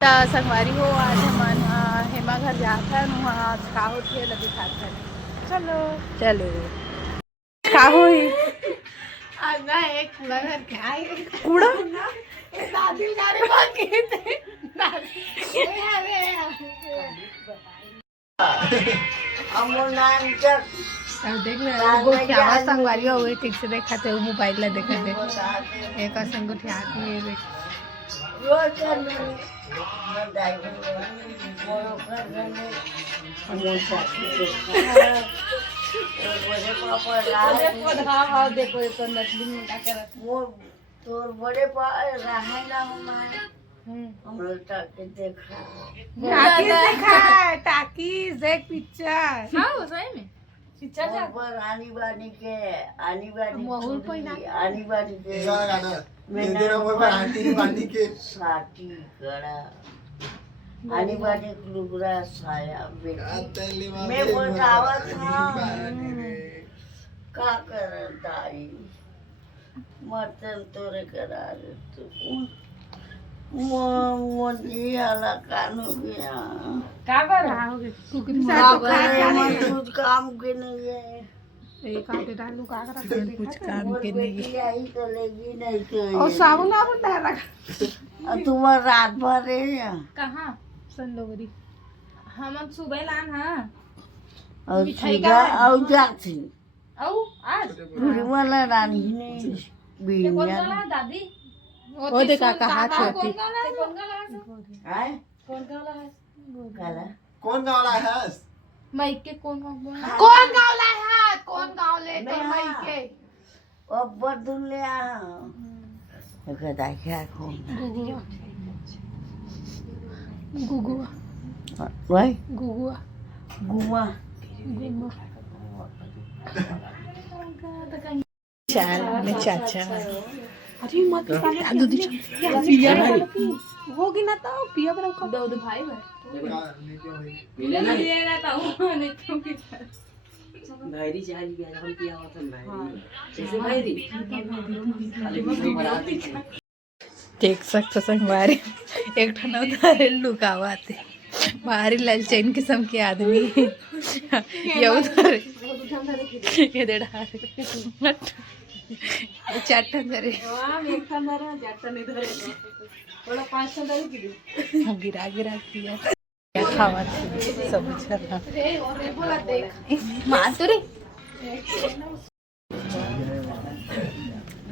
संगवारी हो आज हम हेमा घर जाथन वहाँ का होती लगी खाथन। चलो चलो का होई आज ना एक कूड़ा घर के आए कूड़ा दादी जाने बाकी थे दादी अरे अब देख ले वो क्या संगवारी हो गई ठीक से देखाते वो मोबाइल ला देखाते एक संग उठा के बड़े रहा ना टाकीज एक पिक्चर आनी बानी के बानी के साटी गड़ा आनी बानी लुगड़ा साया बेटी मैं बतावत का करताई मर्तन तोरे करा रे तू मोदी आला कानू गया क्या कर रहा हो कुकिंग कुछ काम के नहीं है एक आटे डालू का कर कुछ काम के नहीं है आई तो लेगी नहीं तो और साबुन ना बंदा रखा तुम्हारा रात भर है कहां संलोगरी हम सुबह लान हां और सुबह और जाती औ आज वाला रानी ने बीनिया दादी वो देखा कहा थी है कौन गावला है काला कौन गावला है माइक के कौन गावला है कौन गावले तो माइक के अब बदल ले आ कदा क्या कौन गुगुआ भाई गुगुआ गुमा चार में चाचा अरे मत दूध पिया होगी ना तो पिया बरा को दूध भाई मिले ना तो नहीं क्योंकि भाईरी चाली गया हम पिया होता भाईरी जैसे भाईरी खाली भी बना दी देख सकते संगवारी एक ठन उधारे लुकावाते बाहरी लालचैन किस्म के आदमी ये उधर ये डेढ़ा चार धरे गिरा गिरा किया खावा सब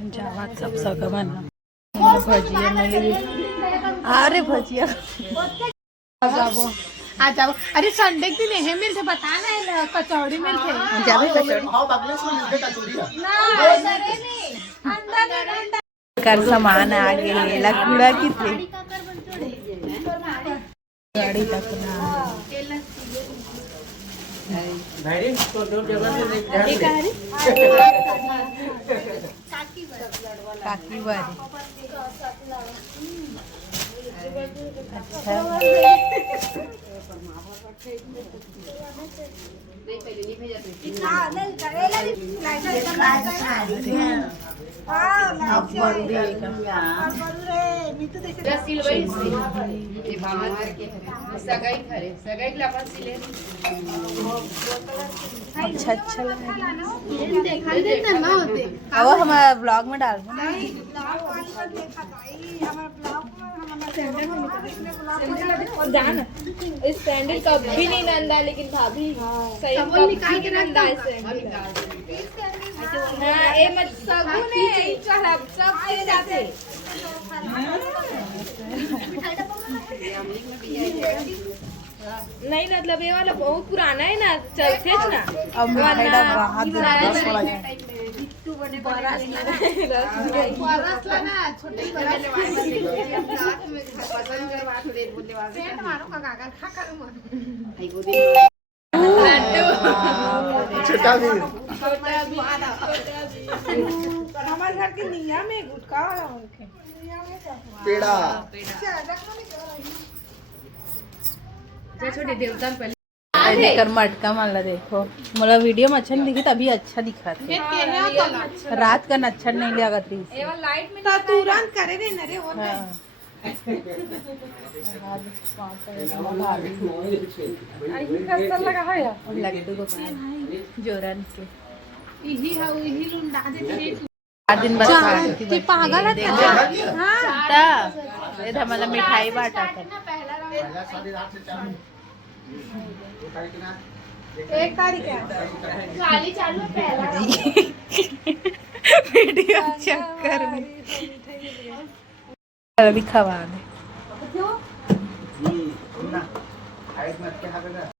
जावा सब सगवन भजिया मिली अरे भजिया आ जाओ अरे संडे के दिन है मिलते बताना है कचौड़ी मिलते जावे कचौड़ी हां बगले से मिलते कचौड़ी ना कर सामान आ गए लकड़ा की थी गाड़ी तक ना भाईरी तो दो जगह से एक है काकी वाली अच्छा अच्छा अब हमारा ब्लॉग में डाल सैंडल कभी नहीं नंदा लेकिन भाभी सही निकाल के नंदा हाँ ये मत सगुन है सब ले जाते नहीं मतलब ये वाला बहुत पुराना है ना चलते ना अब छोटा भी हमारे घर के निया में गुटका पेड़ा छोटे देवता पहले कर मटका माला देखो मला वीडियो में अच्छा नहीं दिखी तभी अच्छा दिखा था रात का अच्छा नहीं लगा थी लाइट में तुरंत करे रे नरे कैसा लगा है यार लड्डू गोपाल जोरन के दिन ते पागल आहेत का? मला मिठाई वाटा पहला साढ़े 8 से 4 वो तारीख ना 1 तारीख है गाली चालू है पहला वीडियो चक्कर में अभी खवा दे ना हाइट मत के हाथ में